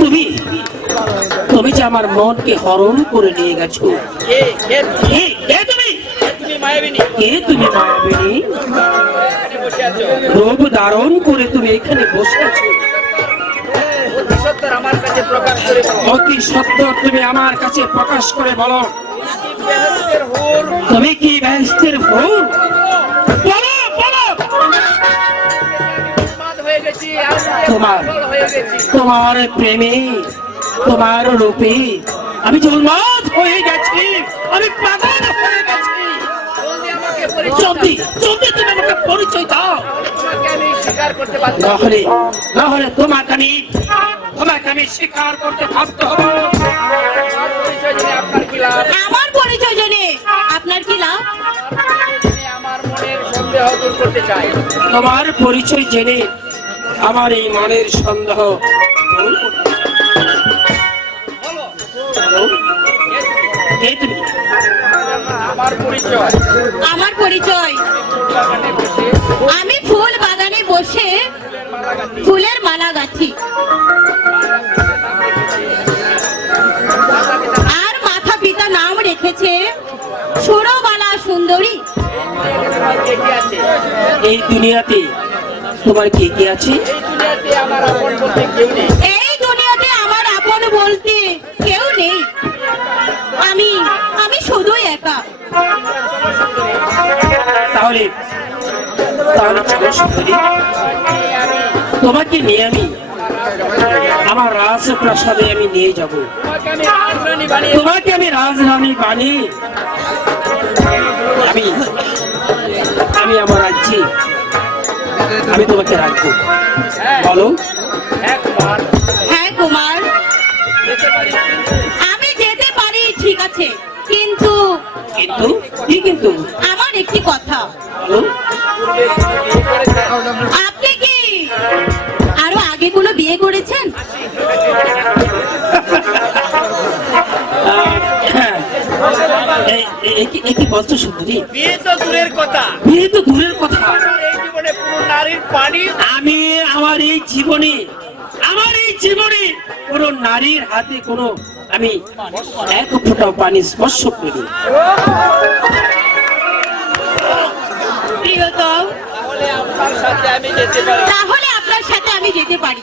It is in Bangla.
তুমি তুমি যে আমার মনকে হরণ করে নিয়ে গেছো। কে তুমি? কে মায়াবিনী? রূপ ধারণ করে তুমি এখানে বসে আছো। অতি সত্য তুমি আমার কাছে প্রকাশ করে বলো। তুমি কি ব্যস্তের ফুল তোমার- তোমার প্রেমে তোমার রূপে আমি জন্মাত হয়ে গেছি আমি পাগল হয়ে গেছি জলদি জলদি জলদি তুমি আমাকে পরিচয় দাও। তোমাকে। নাহলে নাহলে তোমাকে আমি তোমাকে আমি স্বীকার করতে বাধ্য হব আমার পরিচয় জেনে আপনার কি লাভ তোমার পরিচয় জেনে আমার এই মনের সন্দেহ। আমার পরিচয়। আমি ফুল বাগানে বসে ফুলের মালা গাঁথি। আর মাথা পিতা নাম রেখেছে সুরবালা সুন্দরী। এই দুনিয়াতে তোমার কে কে আছে? এই দুনিয়াতে আমার আপন বলতে কেউ নেই। আমি আমি শুধুই একা। তাহলে তাহলে চলো সুন্দরী তোমাকে নিয়ে আমি আমার রাজ রাজপ্রাসাদে আমি নিয়ে যাব। তোমাকে আমি রাজরানী বানিয়ে আমি আমি আমার রাজ্যে বলো। হ্যাঁ কুমার। আমি যেতে পারি ঠিক আছে। কিন্তু কিন্তু? কি কিন্তু? আমার একটি কথা। আপনি কি আরও আগে কোনো বিয়ে করেছেন? আহ, হ্যাঁ। এই- এই- এই কি- এই বলছো সুন্দরী? বিয়ে তো দূরের কথা। বিয়ে তো দূরের কথা। নারীর পানি আমি আমার এই জীবনে আমার এই জীবনে কোন নারীর হাতে কোন আমি এত ফোঁটা পানি স্পর্শ করি তাহলে আপনার সাথে আমি যেতে পারি।